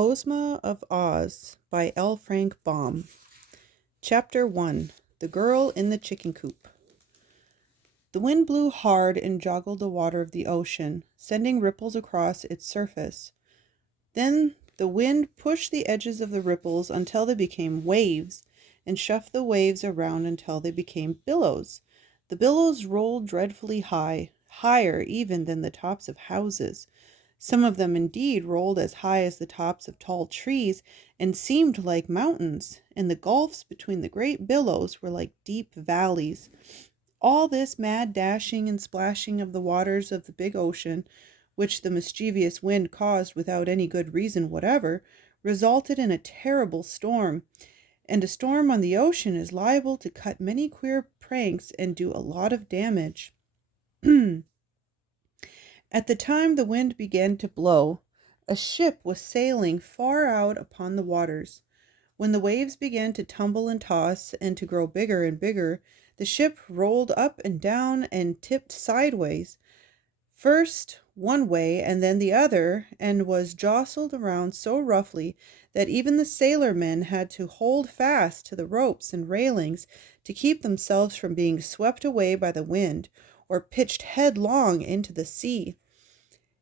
Ozma of Oz by L. Frank Baum. Chapter 1. The Girl in the Chicken Coop. The wind blew hard and joggled the water of the ocean, sending ripples across its surface. Then the wind pushed the edges of the ripples until they became waves, and shoved the waves around until they became billows. The billows rolled dreadfully high, higher even than the tops of houses. Some of them indeed rolled as high as the tops of tall trees and seemed like mountains, and the gulfs between the great billows were like deep valleys. All this mad dashing and splashing of the waters of the big ocean, which the mischievous wind caused without any good reason whatever, resulted in a terrible storm. And a storm on the ocean is liable to cut many queer pranks and do a lot of damage. At the time the wind began to blow, a ship was sailing far out upon the waters. When the waves began to tumble and toss and to grow bigger and bigger, the ship rolled up and down and tipped sideways, first one way and then the other, and was jostled around so roughly that even the sailor men had to hold fast to the ropes and railings to keep themselves from being swept away by the wind or pitched headlong into the sea.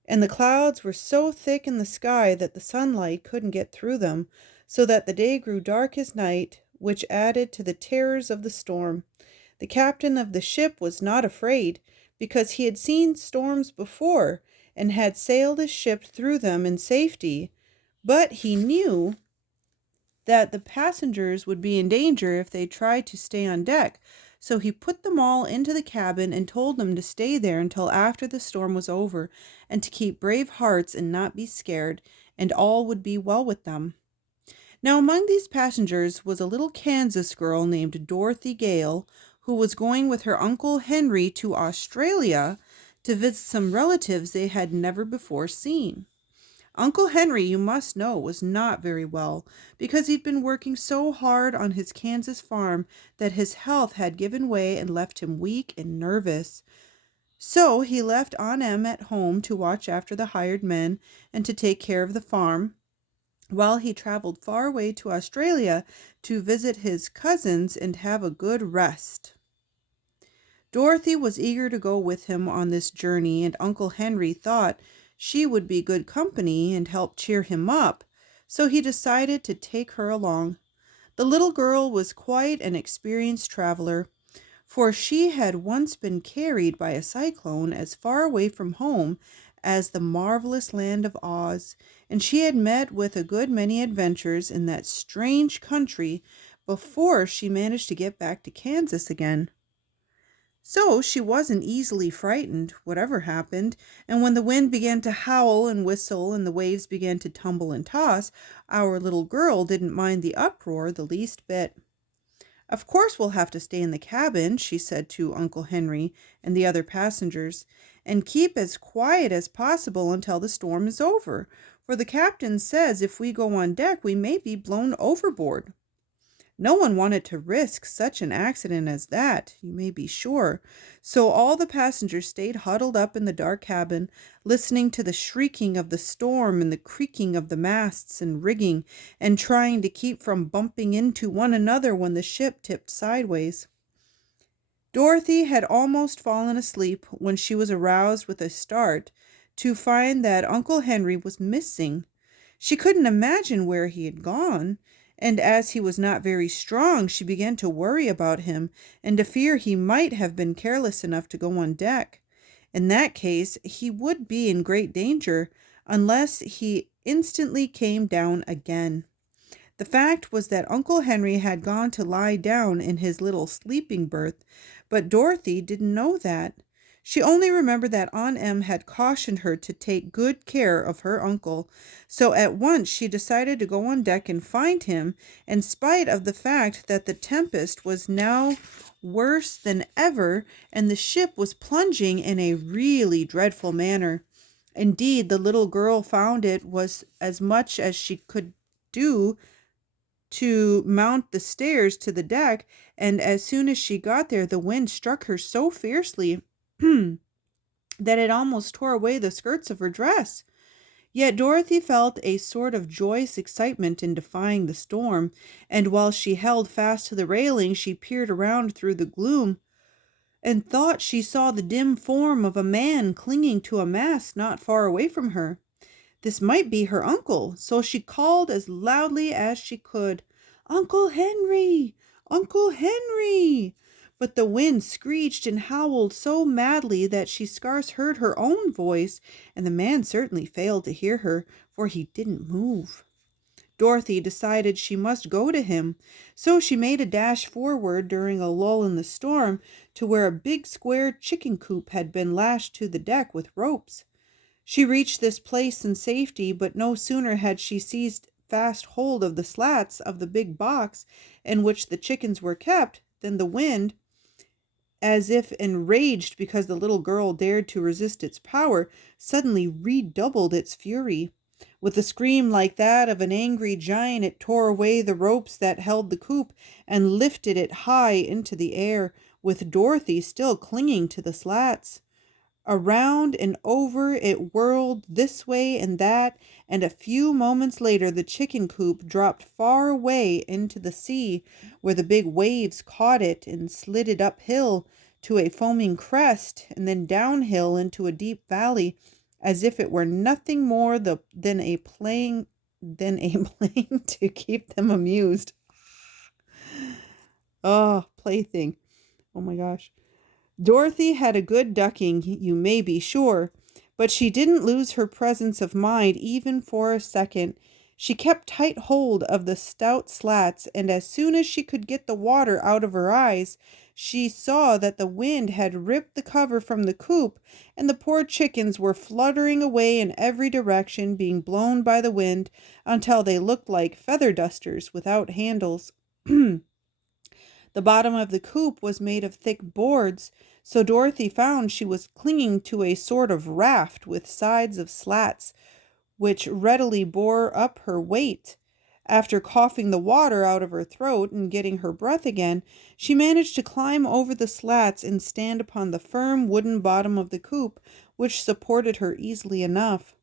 And the clouds were so thick in the sky that the sunlight couldn't get through them, so that the day grew dark as night, which added to the terrors of the storm. The captain of the ship was not afraid, because he had seen storms before, and had sailed his ship through them in safety, but he knew that the passengers would be in danger if they tried to stay on deck, so he put them all into the cabin and told them to stay there until after the storm was over, and to keep brave hearts and not be scared, and all would be well with them. Now among these passengers was a little Kansas girl named Dorothy Gale, who was going with her Uncle Henry to Australia to visit some relatives they had never before seen. Uncle Henry, you must know, was not very well, because he'd been working so hard on his Kansas farm that his health had given way and left him weak and nervous. So he left Aunt Em at home to watch after the hired men and to take care of the farm, while he traveled far away to Australia to visit his cousins and have a good rest. Dorothy was eager to go with him on this journey, and Uncle Henry thought she would be good company and help cheer him up, so he decided to take her along. The little girl was quite an experienced traveler, for she had once been carried by a cyclone as far away from home as the marvelous land of Oz, and she had met with a good many adventures in that strange country before she managed to get back to Kansas again. So she wasn't easily frightened, whatever happened, and when the wind began to howl and whistle and the waves began to tumble and toss, our little girl didn't mind the uproar the least bit. "Of course we'll have to stay in the cabin," she said to Uncle Henry and the other passengers, "and keep as quiet as possible until the storm is over, for the captain says if we go on deck we may be blown overboard." No one wanted to risk such an accident as that, you may be sure, so all the passengers stayed huddled up in the dark cabin, listening to the shrieking of the storm and the creaking of the masts and rigging, and trying to keep from bumping into one another when the ship tipped sideways. Dorothy had almost fallen asleep when she was aroused with a start to find that Uncle Henry was missing. She couldn't imagine where he had gone, and as he was not very strong, she began to worry about him and to fear he might have been careless enough to go on deck. In that case, he would be in great danger unless he instantly came down again. The fact was that Uncle Henry had gone to lie down in his little sleeping berth, but Dorothy didn't know that. She only remembered that Aunt Em had cautioned her to take good care of her uncle, so at once she decided to go on deck and find him, in spite of the fact that the tempest was now worse than ever and the ship was plunging in a really dreadful manner. Indeed, the little girl found it was as much as she could do to mount the stairs to the deck, and as soon as she got there the wind struck her so fiercely that it almost tore away the skirts of her dress. Yet Dorothy felt a sort of joyous excitement in defying the storm, and while she held fast to the railing, she peered around through the gloom and thought she saw the dim form of a man clinging to a mast not far away from her. This might be her uncle, so she called as loudly as she could, "Uncle Henry! Uncle Henry!" But the wind screeched and howled so madly that she scarce heard her own voice, and the man certainly failed to hear her, for he didn't move. Dorothy decided she must go to him, so she made a dash forward during a lull in the storm to where a big square chicken coop had been lashed to the deck with ropes. She reached this place in safety, but no sooner had she seized fast hold of the slats of the big box in which the chickens were kept than the wind, as if enraged because the little girl dared to resist its power, suddenly redoubled its fury. With a scream like that of an angry giant, it tore away the ropes that held the coop and lifted it high into the air, with Dorothy still clinging to the slats. Around and over it whirled this way and that, and a few moments later the chicken coop dropped far away into the sea, where the big waves caught it and slid it uphill to a foaming crest, and then downhill into a deep valley, as if it were nothing more than a playing to keep them amused. Oh, plaything. Oh my gosh. Dorothy had a good ducking, you may be sure, but she didn't lose her presence of mind even for a second. She kept tight hold of the stout slats, and as soon as she could get the water out of her eyes, she saw that the wind had ripped the cover from the coop, and the poor chickens were fluttering away in every direction, being blown by the wind until they looked like feather dusters without handles. The bottom of the coop was made of thick boards, so Dorothy found she was clinging to a sort of raft with sides of slats, which readily bore up her weight. After coughing the water out of her throat and getting her breath again, she managed to climb over the slats and stand upon the firm wooden bottom of the coop, which supported her easily enough.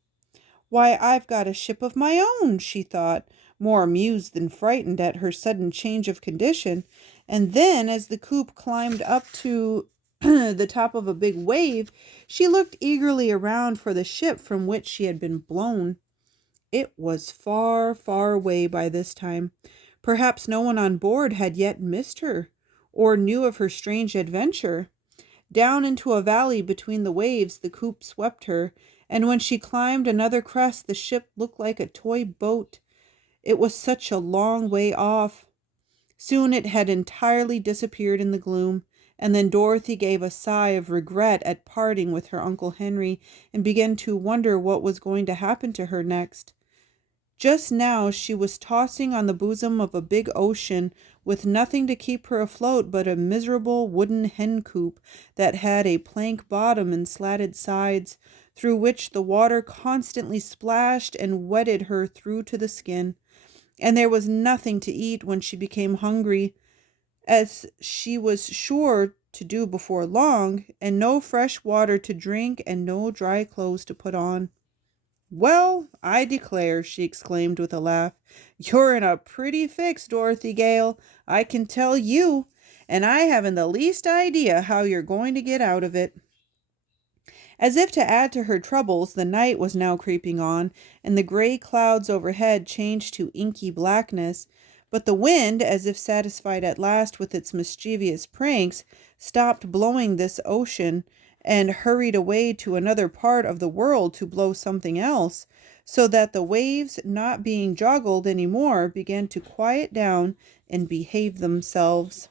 "Why, I've got a ship of my own," she thought, more amused than frightened at her sudden change of condition. And then, as the coop climbed up to the top of a big wave, she looked eagerly around for the ship from which she had been blown. It was far, far away by this time. Perhaps no one on board had yet missed her, or knew of her strange adventure. Down into a valley between the waves the coop swept her, and when she climbed another crest the ship looked like a toy boat. It was such a long way off. Soon it had entirely disappeared in the gloom, and then Dorothy gave a sigh of regret at parting with her Uncle Henry, and began to wonder what was going to happen to her next. Just now she was tossing on the bosom of a big ocean, with nothing to keep her afloat but a miserable wooden hen coop that had a plank bottom and slatted sides, through which the water constantly splashed and wetted her through to the skin. And there was nothing to eat when she became hungry, as she was sure to do before long, and no fresh water to drink and no dry clothes to put on. "Well, I declare," she exclaimed with a laugh, "you're in a pretty fix, Dorothy Gale, I can tell you, and I haven't the least idea how you're going to get out of it." As if to add to her troubles, the night was now creeping on, and the gray clouds overhead changed to inky blackness. But the wind, as if satisfied at last with its mischievous pranks, stopped blowing this ocean, and hurried away to another part of the world to blow something else, so that the waves, not being joggled any more, began to quiet down and behave themselves.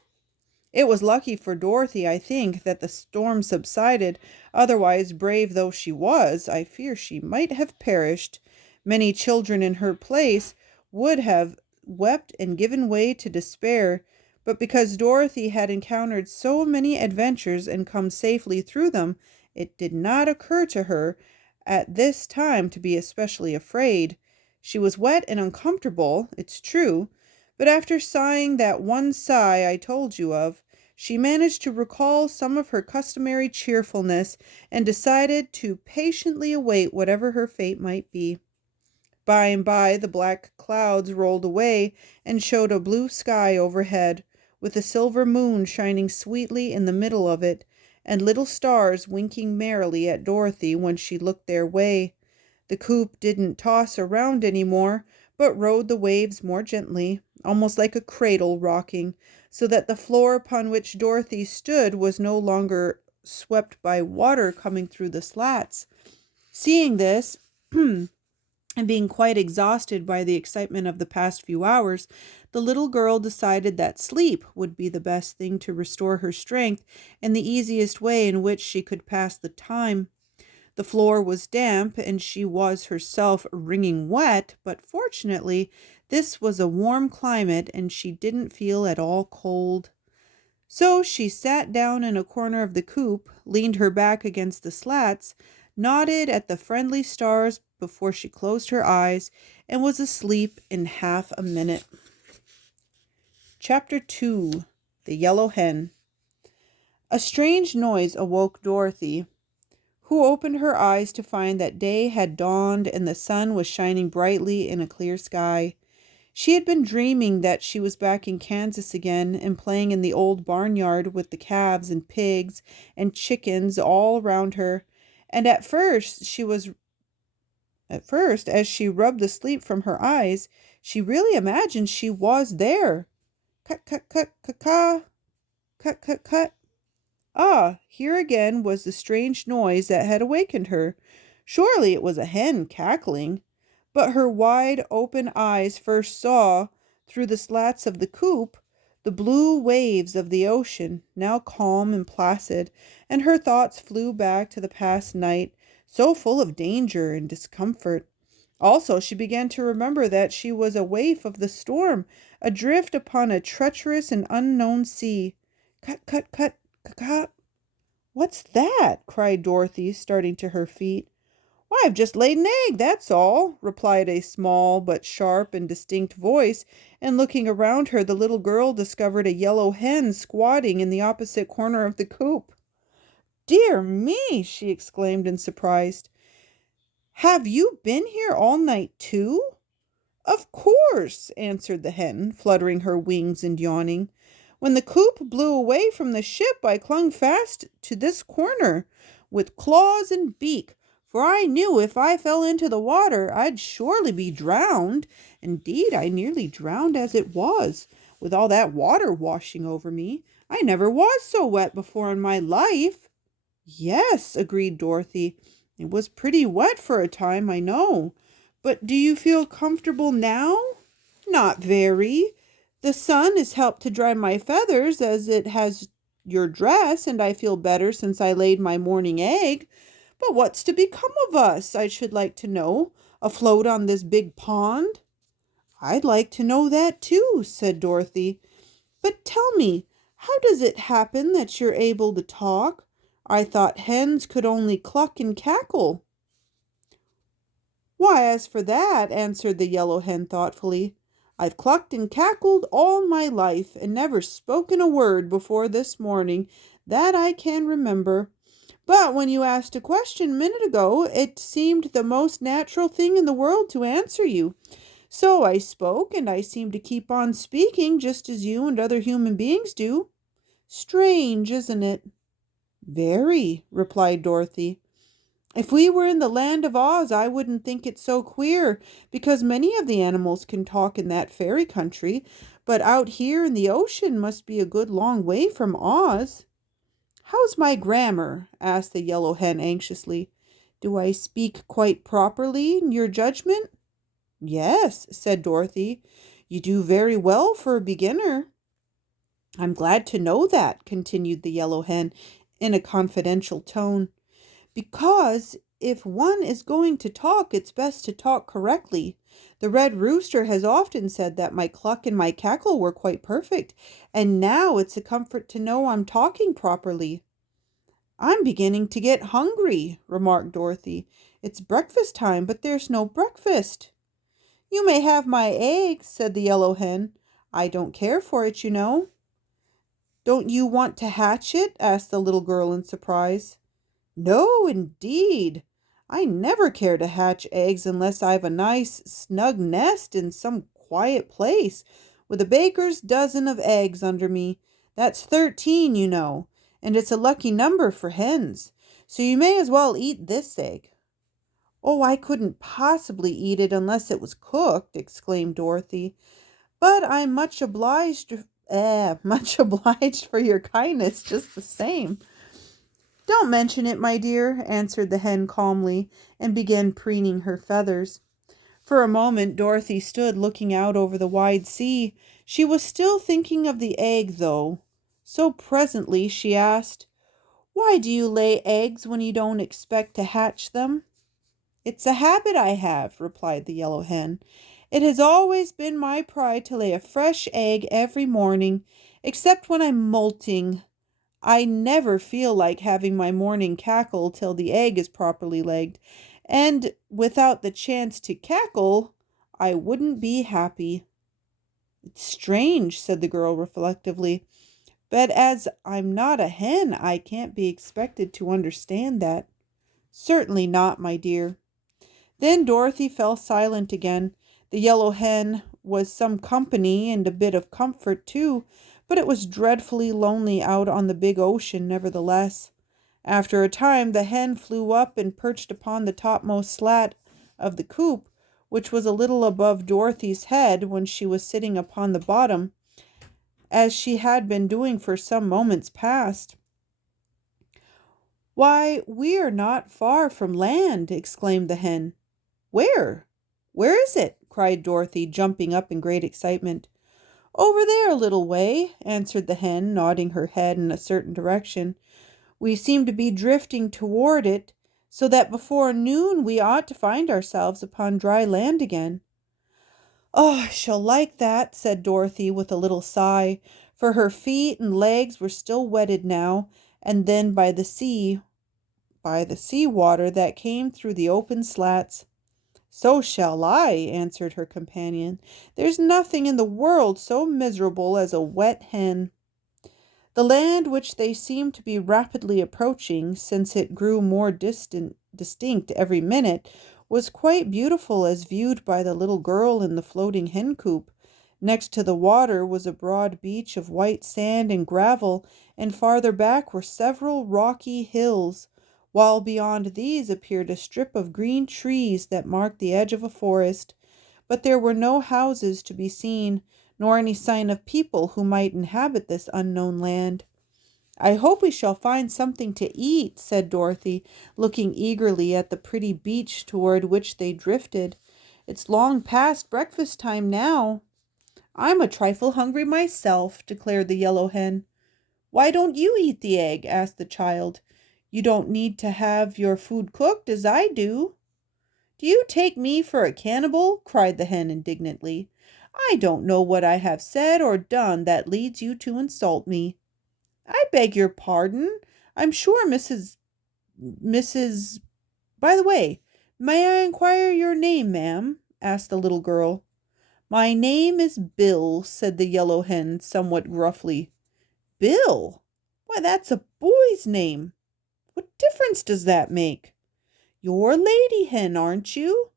It was lucky for Dorothy, I think, that the storm subsided. Otherwise, brave though she was, I fear she might have perished. Many children in her place would have wept and given way to despair, but because Dorothy had encountered so many adventures and come safely through them, it did not occur to her at this time to be especially afraid. She was wet and uncomfortable, it's true, but after sighing that one sigh I told you of, she managed to recall some of her customary cheerfulness and decided to patiently await whatever her fate might be. By and by the black clouds rolled away and showed a blue sky overhead, with a silver moon shining sweetly in the middle of it, and little stars winking merrily at Dorothy when she looked their way. The coop didn't toss around any more, but rode the waves more gently, almost like a cradle rocking, so that the floor upon which Dorothy stood was no longer swept by water coming through the slats. Seeing this, and being quite exhausted by the excitement of the past few hours, the little girl decided that sleep would be the best thing to restore her strength and the easiest way in which she could pass the time. The floor was damp and she was herself wringing wet, but fortunately this was a warm climate and she didn't feel at all cold. So she sat down in a corner of the coop, leaned her back against the slats, nodded at the friendly stars before she closed her eyes, and was asleep in half a minute. Chapter 2. The Yellow Hen. A strange noise awoke Dorothy, who opened her eyes to find that day had dawned and the sun was shining brightly in a clear sky. She had been dreaming that she was back in Kansas again and playing in the old barnyard with the calves and pigs and chickens all around her. And at first, as she rubbed the sleep from her eyes, she really imagined she was there. Cut, cut, cut, cut, cut, cut, cut, cut. Ah, here again was the strange noise that had awakened her. Surely it was a hen cackling. But her wide open eyes first saw, through the slats of the coop, the blue waves of the ocean, now calm and placid, and her thoughts flew back to the past night, so full of danger and discomfort. Also, she began to remember that she was a waif of the storm, adrift upon a treacherous and unknown sea. Cut, cut, cut, cut, cut. What's that? Cried Dorothy, starting to her feet. Why, I've just laid an egg, that's all, replied a small but sharp and distinct voice, and looking around her, the little girl discovered a yellow hen squatting in the opposite corner of the coop. Dear me, she exclaimed in surprise. Have you been here all night too? Of course, answered the hen, fluttering her wings and yawning. When the coop blew away from the ship, I clung fast to this corner with claws and beak, for I knew if I fell into the water, I'd surely be drowned. Indeed, I nearly drowned as it was, with all that water washing over me. I never was so wet before in my life. Yes, agreed Dorothy. It was pretty wet for a time, I know. But do you feel comfortable now? Not very. The sun has helped to dry my feathers as it has your dress, and I feel better since I laid my morning egg. But what's to become of us, I should like to know, afloat on this big pond? I'd like to know that too, said Dorothy. But tell me, how does it happen that you're able to talk? I thought hens could only cluck and cackle. Why, as for that, answered the yellow hen thoughtfully, I've clucked and cackled all my life and never spoken a word before this morning that I can remember. But when you asked a question a minute ago, it seemed the most natural thing in the world to answer you. So I spoke, and I seem to keep on speaking just as you and other human beings do. Strange, isn't it? Very, replied Dorothy. If we were in the land of Oz, I wouldn't think it so queer, because many of the animals can talk in that fairy country, but out here in the ocean must be a good long way from Oz. How's my grammar? Asked the yellow hen anxiously. Do I speak quite properly in your judgment? Yes, said Dorothy. You do very well for a beginner. I'm glad to know that, continued the yellow hen in a confidential tone. Because if one is going to talk, it's best to talk correctly. The red rooster has often said that my cluck and my cackle were quite perfect, and now it's a comfort to know I'm talking properly. I'm beginning to get hungry, remarked Dorothy. It's breakfast time, but there's no breakfast. You may have my eggs, said the yellow hen. I don't care for it, you know. Don't you want to hatch it? Asked the little girl in surprise. No, indeed. I never care to hatch eggs unless I've a nice, snug nest in some quiet place with a baker's dozen of eggs under me. That's 13, you know, and it's a lucky number for hens. So you may as well eat this egg. Oh, I couldn't possibly eat it unless it was cooked, exclaimed Dorothy. But I'm much obliged for your kindness just the same. Don't mention it, my dear, answered the hen calmly, and began preening her feathers. For a moment Dorothy stood looking out over the wide sea. She was still thinking of the egg, though. So presently she asked, "Why do you lay eggs when you don't expect to hatch them?" "It's a habit I have," replied the yellow hen. "It has always been my pride to lay a fresh egg every morning, except when I'm molting. I never feel like having my morning cackle till the egg is properly laid, and without the chance to cackle, I wouldn't be happy." "It's strange," said the girl reflectively, "but as I'm not a hen, I can't be expected to understand that." "Certainly not, my dear." Then Dorothy fell silent again. The yellow hen was some company and a bit of comfort too, but it was dreadfully lonely out on the big ocean nevertheless. After a time the hen flew up and perched upon the topmost slat of the coop, which was a little above Dorothy's head when she was sitting upon the bottom, as she had been doing for some moments past. "Why, we are not far from land," exclaimed the hen. "Where? Where is it?" cried Dorothy, jumping up in great excitement. "Over there a little way," answered the hen, nodding her head in a certain direction. "We seem to be drifting toward it, so that before noon we ought to find ourselves upon dry land again." "Oh, I shall like that," said Dorothy with a little sigh, for her feet and legs were still wetted now and then by the sea water that came through the open slats. "So shall I," answered her companion. "There's nothing in the world so miserable as a wet hen." The land, which they seemed to be rapidly approaching, since it grew more distinct every minute, was quite beautiful as viewed by the little girl in the floating hen coop. Next to the water was a broad beach of white sand and gravel, and farther back were several rocky hills, while beyond these appeared a strip of green trees that marked the edge of a forest. But there were no houses to be seen, nor any sign of people who might inhabit this unknown land. "I hope we shall find something to eat," said Dorothy, looking eagerly at the pretty beach toward which they drifted. "It's long past breakfast time now." "I'm a trifle hungry myself," declared the yellow hen. "Why don't you eat the egg?" asked the child. "You don't need to have your food cooked as I do." "Do you take me for a cannibal?" cried the hen indignantly. "I don't know what I have said or done that leads you to insult me." "I beg your pardon. I'm sure Mrs. By the way, may I inquire your name, ma'am?" asked the little girl. "My name is Bill," said the yellow hen somewhat gruffly. "Bill? Why, that's a boy's name. What difference does that make? You're a lady hen, aren't you?"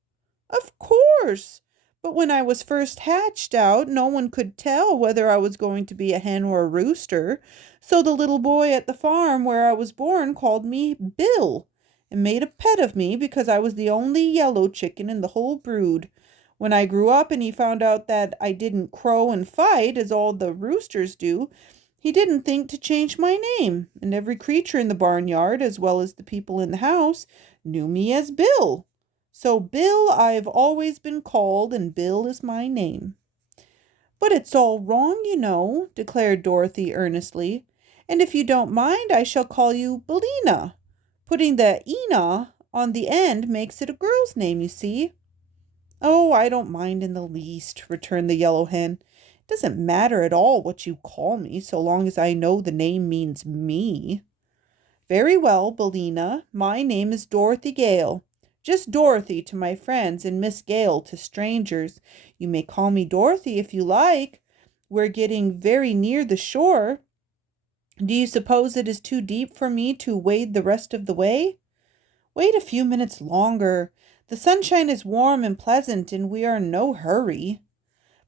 "Of course. But when I was first hatched out, no one could tell whether I was going to be a hen or a rooster. So the little boy at the farm where I was born called me Bill and made a pet of me because I was the only yellow chicken in the whole brood. When I grew up and he found out that I didn't crow and fight as all the roosters do, he didn't think to change my name, and every creature in the barnyard, as well as the people in the house, knew me as Bill. So Bill I've always been called, and Bill is my name." "But it's all wrong, you know," declared Dorothy earnestly. "And if you don't mind, I shall call you Billina. Putting the ina on the end makes it a girl's name, you see." "Oh, I don't mind in the least," returned the yellow hen. "It doesn't matter at all what you call me, so long as I know the name means me." "Very well, Billina. My name is Dorothy Gale. Just Dorothy to my friends and Miss Gale to strangers. You may call me Dorothy if you like. We're getting very near the shore. Do you suppose it is too deep for me to wade the rest of the way?" Wait a few minutes longer. The sunshine is warm and pleasant, and we are in no hurry.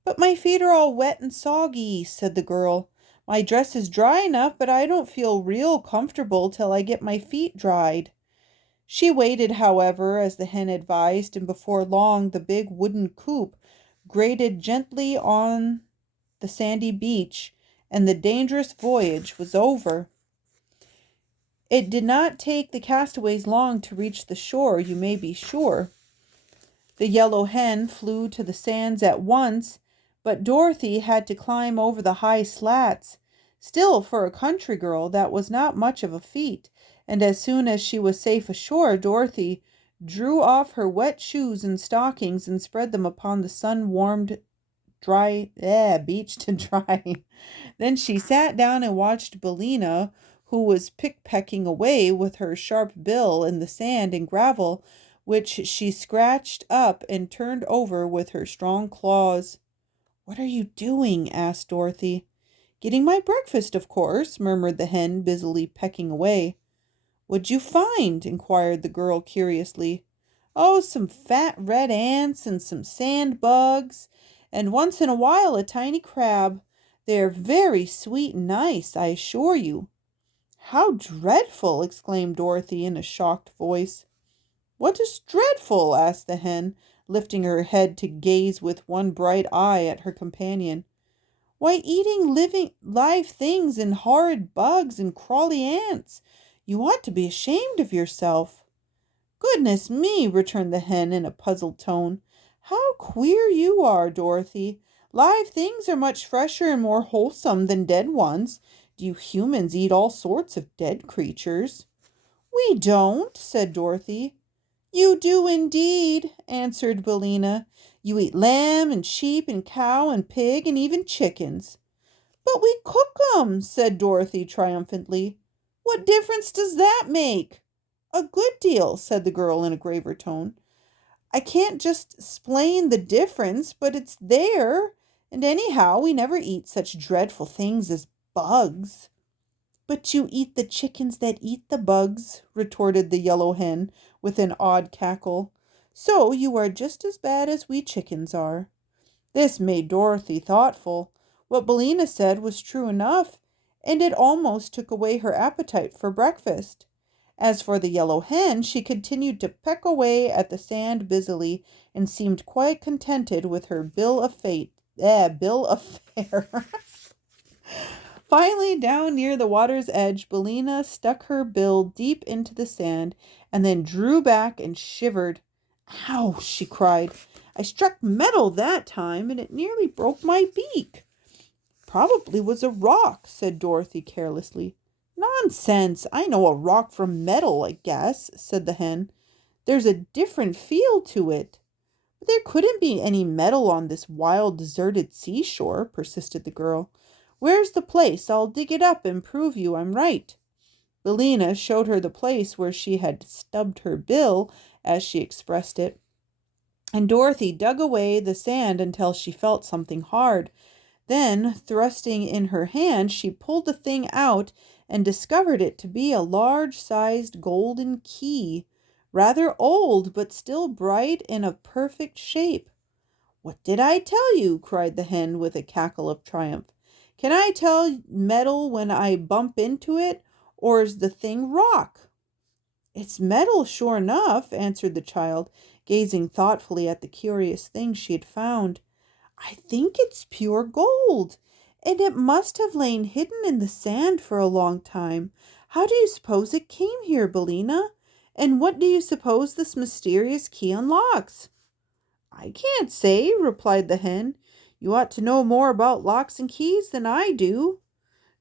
But my feet are all wet and soggy, said the girl. My dress is dry enough, but I don't feel real comfortable till I get my feet dried. She waited, however, as the hen advised, and before long the big wooden coop grated gently on the sandy beach, and the dangerous voyage was over. It did not take the castaways long to reach the shore, you may be sure. The yellow hen flew to the sands at once, but Dorothy had to climb over the high slats. Still, for a country girl, that was not much of a feat, and as soon as she was safe ashore, Dorothy drew off her wet shoes and stockings and spread them upon the sun-warmed beach to dry. Then she sat down and watched Billina, who was pick-pecking away with her sharp bill in the sand and gravel, which she scratched up and turned over with her strong claws. "What are you doing?" asked Dorothy. "Getting my breakfast, of course," murmured the hen, busily pecking away. "What'd you find?" inquired the girl curiously. "Oh, some fat red ants and some sand bugs, and once in a while a tiny crab. They're very sweet and nice, I assure you." "How dreadful!" exclaimed Dorothy in a shocked voice. "What is dreadful?" asked the hen, lifting her head to gaze with one bright eye at her companion. "Why, eating live things and horrid bugs and crawly ants. You ought to be ashamed of yourself." "Goodness me," returned the hen in a puzzled tone. "How queer you are, Dorothy. Live things are much fresher and more wholesome than dead ones. You humans eat all sorts of dead creatures." "We don't," said Dorothy. "You do indeed," answered Billina. "You eat lamb and sheep and cow and pig and even chickens." "But we cook 'em," said Dorothy triumphantly. "What difference does that make?" "A good deal," said the girl in a graver tone. "I can't just explain the difference, but it's there. And anyhow, we never eat such dreadful things as bugs." "But you eat the chickens that eat the bugs," retorted the yellow hen with an odd cackle. "So you are just as bad as we chickens are." This made Dorothy thoughtful. What Billina said was true enough, and it almost took away her appetite for breakfast. As for the yellow hen, she continued to peck away at the sand busily, and seemed quite contented with her bill of fare. Finally, down near the water's edge, Billina stuck her bill deep into the sand and then drew back and shivered. "Ow!" she cried. "I struck metal that time, and it nearly broke my beak." "Probably was a rock," said Dorothy carelessly. "Nonsense! I know a rock from metal, I guess," said the hen. "There's a different feel to it." "But there couldn't be any metal on this wild, deserted seashore," persisted the girl. "Where's the place? I'll dig it up and prove you I'm right." Billina showed her the place where she had stubbed her bill, as she expressed it, and Dorothy dug away the sand until she felt something hard. Then, thrusting in her hand, she pulled the thing out and discovered it to be a large-sized golden key, rather old but still bright and of perfect shape. "What did I tell you?" cried the hen with a cackle of triumph. "Can I tell metal when I bump into it, or is the thing rock?" "It's metal, sure enough," answered the child, gazing thoughtfully at the curious thing she had found. "I think it's pure gold, and it must have lain hidden in the sand for a long time. How do you suppose it came here, Billina? And what do you suppose this mysterious key unlocks?" "I can't say," replied the hen. "You ought to know more about locks and keys than I do."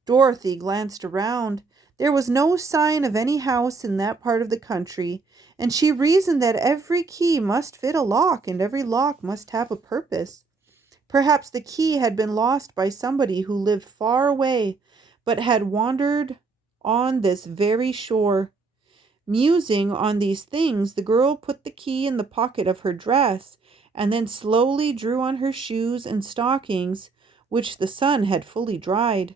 Dorothy glanced around. There was no sign of any house in that part of the country, and she reasoned that every key must fit a lock, and every lock must have a purpose. Perhaps the key had been lost by somebody who lived far away, but had wandered on this very shore. Musing on these things, the girl put the key in the pocket of her dress, and then slowly drew on her shoes and stockings, which the sun had fully dried.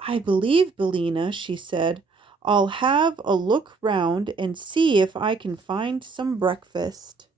"I believe, Billina," she said, I'll have a look round and see if I can find some breakfast.